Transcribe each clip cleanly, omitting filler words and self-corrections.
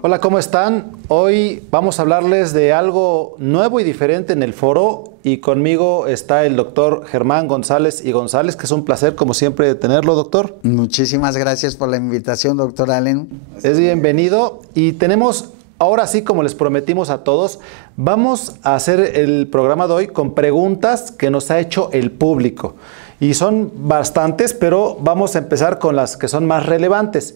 Hola, ¿cómo están? Hoy vamos a hablarles de algo nuevo y diferente en el foro y conmigo está el doctor Germán González y González, que es un placer como siempre tenerlo, doctor. Muchísimas gracias por la invitación, doctor Allen. Es bienvenido y tenemos, ahora sí, como les prometimos a todos, vamos a hacer el programa de hoy con preguntas que nos ha hecho el público. Y son bastantes, pero vamos a empezar con las que son más relevantes.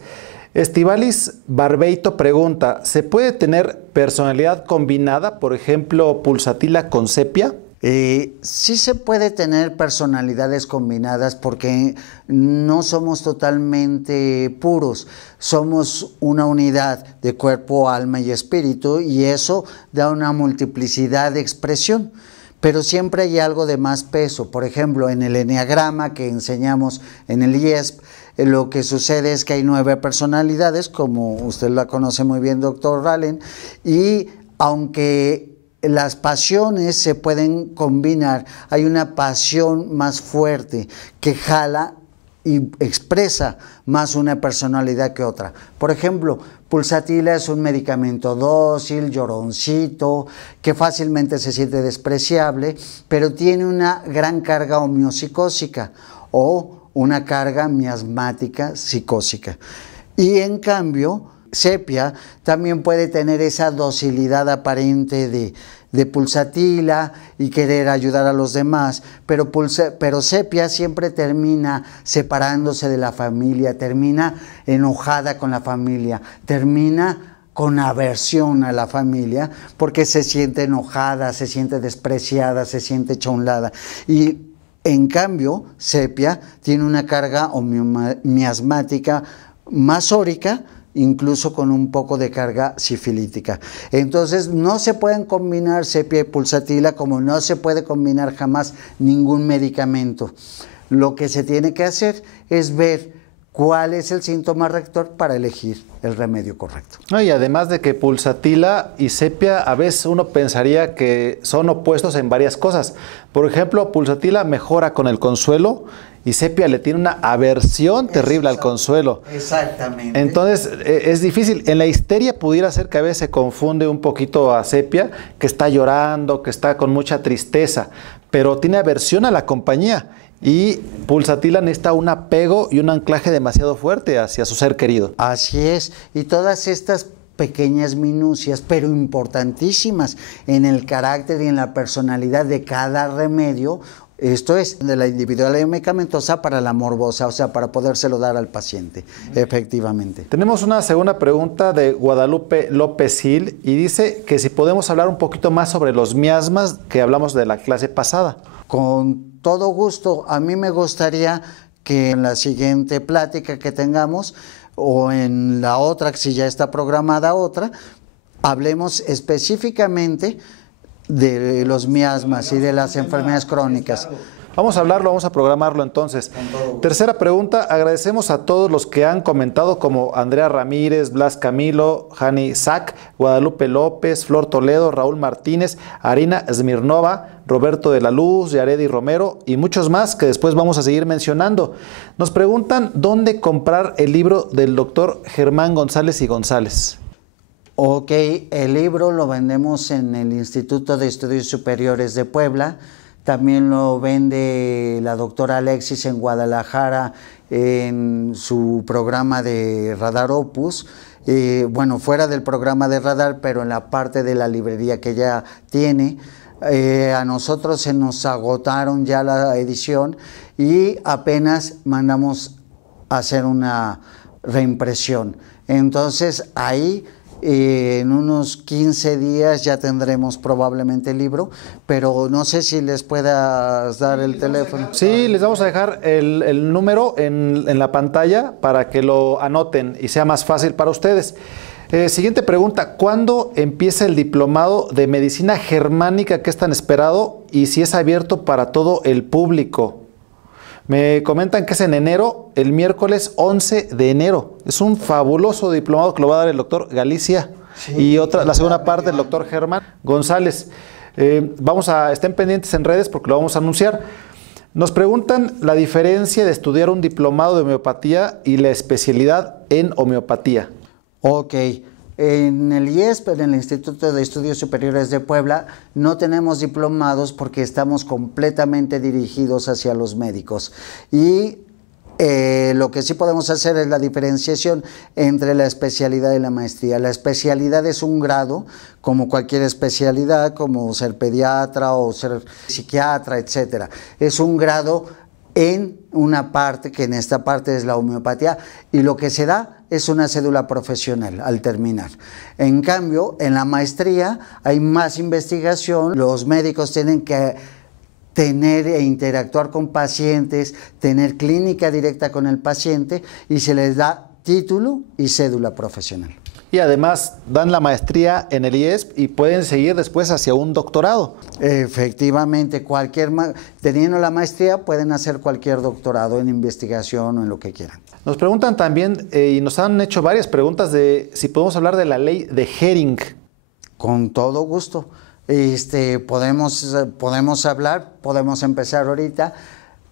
Estivalis Barbeito pregunta, ¿se puede tener personalidad combinada, por ejemplo, pulsatila con sepia? Sí se puede tener personalidades combinadas porque no somos totalmente puros, somos una unidad de cuerpo, alma y espíritu y eso da una multiplicidad de expresión. Pero siempre hay algo de más peso. Por ejemplo, en el eneagrama que enseñamos en el IESP, lo que sucede es que hay 9 personalidades, como usted la conoce muy bien, doctor Allen, y aunque las pasiones se pueden combinar, hay una pasión más fuerte que jala y expresa más una personalidad que otra. Por ejemplo, pulsatila es un medicamento dócil, lloroncito, que fácilmente se siente despreciable, pero tiene una gran carga homeopsicósica o una carga miasmática psicósica. Y en cambio, sepia también puede tener esa docilidad aparente de pulsatila y querer ayudar a los demás, pero sepia siempre termina separándose de la familia, termina enojada con la familia, termina con aversión a la familia porque se siente enojada, se siente despreciada, se siente hecha a un lado. Y en cambio, sepia tiene una carga miasmática masórica, incluso con un poco de carga sifilítica. Entonces, no se pueden combinar sepia y pulsatila como no se puede combinar jamás ningún medicamento. Lo que se tiene que hacer es ver cuál es el síntoma rector para elegir el remedio correcto. Y además de que pulsatila y sepia a veces uno pensaría que son opuestos en varias cosas. Por ejemplo, pulsatila mejora con el consuelo y sepia le tiene una aversión terrible al consuelo. Exactamente. Entonces es difícil. En la histeria pudiera ser que a veces se confunde un poquito a sepia, que está llorando, que está con mucha tristeza, pero tiene aversión a la compañía. Y pulsatila necesita un apego y un anclaje demasiado fuerte hacia su ser querido. Así es, y todas estas pequeñas minucias, pero importantísimas en el carácter y en la personalidad de cada remedio, esto es de la individualidad medicamentosa para la morbosa, o sea, para podérselo dar al paciente, efectivamente. Tenemos una segunda pregunta de Guadalupe López Gil y dice que si podemos hablar un poquito más sobre los miasmas que hablamos de la clase pasada. Con todo gusto, a mí me gustaría que en la siguiente plática que tengamos o en la otra, si ya está programada otra, hablemos específicamente de los miasmas y de las enfermedades crónicas. Vamos a hablarlo, vamos a programarlo entonces. Tercera pregunta, agradecemos a todos los que han comentado como Andrea Ramírez, Blas Camilo, Jani Sac, Guadalupe López, Flor Toledo, Raúl Martínez, Arina Smirnova, Roberto de la Luz, Yaredi Romero y muchos más que después vamos a seguir mencionando. Nos preguntan dónde comprar el libro del doctor Germán González y González. Ok, el libro lo vendemos en el Instituto de Estudios Superiores de Puebla. También lo vende la doctora Alexis en Guadalajara en su programa de Radar Opus. Bueno, fuera del programa de Radar, pero en la parte de la librería que ella tiene. A nosotros se nos agotaron ya la edición y apenas mandamos a hacer una reimpresión. Entonces ahí en unos 15 días ya tendremos probablemente el libro, pero no sé si les puedas dar el teléfono. Sí, les vamos a dejar el número en la pantalla para que lo anoten y sea más fácil para ustedes. Siguiente pregunta, ¿cuándo empieza el diplomado de medicina germánica que es tan esperado y si es abierto para todo el público? Me comentan que es en enero, el miércoles 11 de enero. Es un fabuloso diplomado que lo va a dar el doctor Galicia y la segunda parte del doctor Germán González. Estén pendientes en redes porque lo vamos a anunciar. Nos preguntan la diferencia de estudiar un diplomado de homeopatía y la especialidad en homeopatía. Ok, En el IESP, en el Instituto de Estudios Superiores de Puebla, no tenemos diplomados porque estamos completamente dirigidos hacia los médicos. Y lo que sí podemos hacer es la diferenciación entre la especialidad y la maestría. La especialidad es un grado, como cualquier especialidad, como ser pediatra o ser psiquiatra, etcétera. Es un grado en una parte, que en esta parte es la homeopatía, y lo que se da es una cédula profesional al terminar. En cambio, en la maestría hay más investigación, los médicos tienen que tener e interactuar con pacientes, tener clínica directa con el paciente y se les da título y cédula profesional. Y además dan la maestría en el IESP y pueden seguir después hacia un doctorado. Efectivamente, teniendo la maestría pueden hacer cualquier doctorado en investigación o en lo que quieran. Nos preguntan también, y nos han hecho varias preguntas de si podemos hablar de la ley de Hering. Con todo gusto. Podemos hablar, podemos empezar ahorita.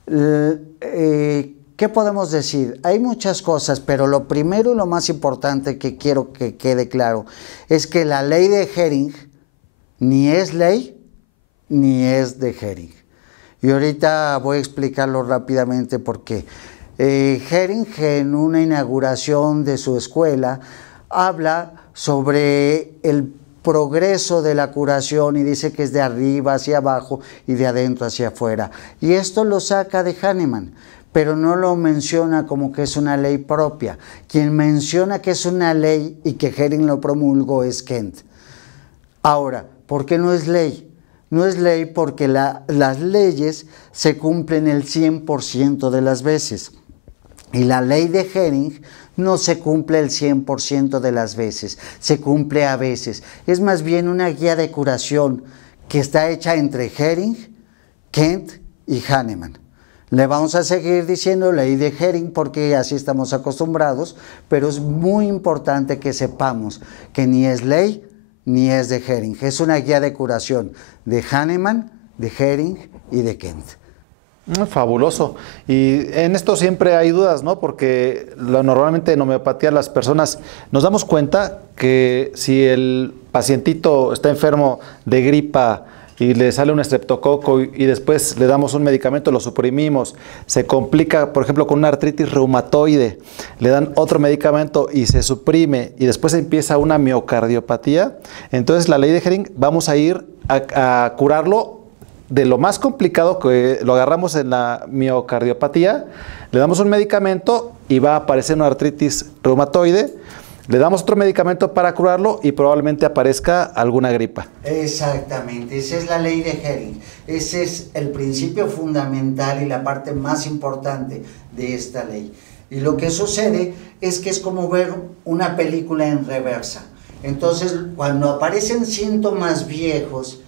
¿Qué podemos decir? Hay muchas cosas, pero lo primero y lo más importante que quiero que quede claro es que la ley de Hering ni es ley ni es de Hering. Y ahorita voy a explicarlo rápidamente por qué. Hering, en una inauguración de su escuela, habla sobre el progreso de la curación y dice que es de arriba hacia abajo y de adentro hacia afuera. Y esto lo saca de Hahnemann, pero no lo menciona como que es una ley propia. Quien menciona que es una ley y que Hering lo promulgó es Kent. Ahora, ¿por qué no es ley? No es ley porque las leyes se cumplen el 100% de las veces. Y la ley de Hering no se cumple el 100% de las veces, se cumple a veces. Es más bien una guía de curación que está hecha entre Hering, Kent y Hahnemann. Le vamos a seguir diciendo ley de Hering porque así estamos acostumbrados, pero es muy importante que sepamos que ni es ley ni es de Hering. Es una guía de curación de Hahnemann, de Hering y de Kent. Fabuloso. Y en esto siempre hay dudas, ¿no? Porque normalmente en homeopatía las personas nos damos cuenta que si el pacientito está enfermo de gripa y le sale un estreptococo y después le damos un medicamento, lo suprimimos, se complica, por ejemplo, con una artritis reumatoide, le dan otro medicamento y se suprime y después empieza una miocardiopatía, entonces la ley de Hering vamos a ir a curarlo de lo más complicado, que lo agarramos en la miocardiopatía, le damos un medicamento y va a aparecer una artritis reumatoide, le damos otro medicamento para curarlo y probablemente aparezca alguna gripa. Exactamente, esa es la ley de Hering. Ese es el principio fundamental y la parte más importante de esta ley. Y lo que sucede es que es como ver una película en reversa. Entonces, cuando aparecen síntomas viejos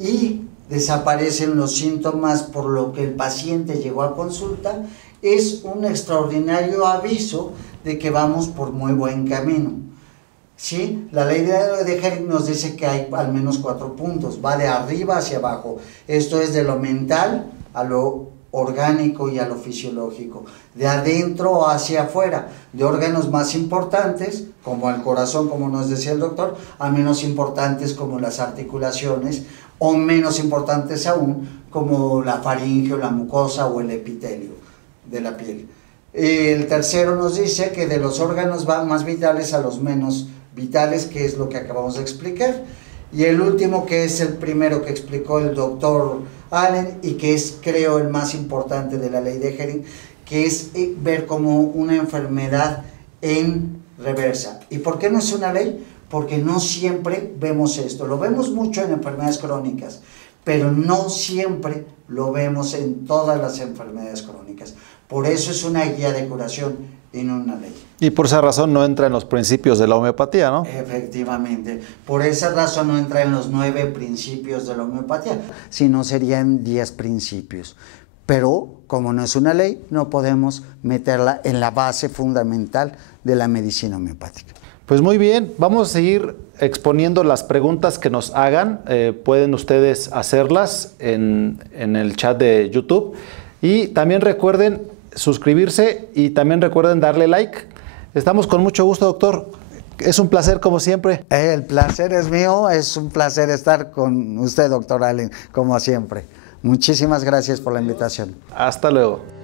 y desaparecen los síntomas por lo que el paciente llegó a consulta, es un extraordinario aviso de que vamos por muy buen camino. ¿Sí? La ley de Hering nos dice que hay al menos 4 puntos, va de arriba hacia abajo. Esto es de lo mental a lo orgánico y a lo fisiológico, de adentro hacia afuera, de órganos más importantes, como el corazón, como nos decía el doctor, a menos importantes como las articulaciones, o menos importantes aún como la faringe o la mucosa o el epitelio de la piel. El tercero nos dice que de los órganos más vitales a los menos vitales, que es lo que acabamos de explicar. Y el último, que es el primero que explicó el doctor Allen y que es, creo, el más importante de la ley de Hering, que es ver como una enfermedad en reversa. ¿Y por qué no es una ley? Porque no siempre vemos esto. Lo vemos mucho en enfermedades crónicas, pero no siempre lo vemos en todas las enfermedades crónicas. Por eso es una guía de curación y no una ley. Y por esa razón no entra en los principios de la homeopatía, ¿no? Efectivamente. Por esa razón no entra en los 9 principios de la homeopatía, sino serían 10 principios. Pero, como no es una ley, no podemos meterla en la base fundamental de la medicina homeopática. Pues muy bien, vamos a seguir exponiendo las preguntas que nos hagan. Pueden ustedes hacerlas en el chat de YouTube. Y también recuerden suscribirse y también recuerden darle like. Estamos con mucho gusto, doctor. Es un placer como siempre. El placer es mío, es un placer estar con usted, doctor Allen, como siempre. Muchísimas gracias por la invitación. Hasta luego.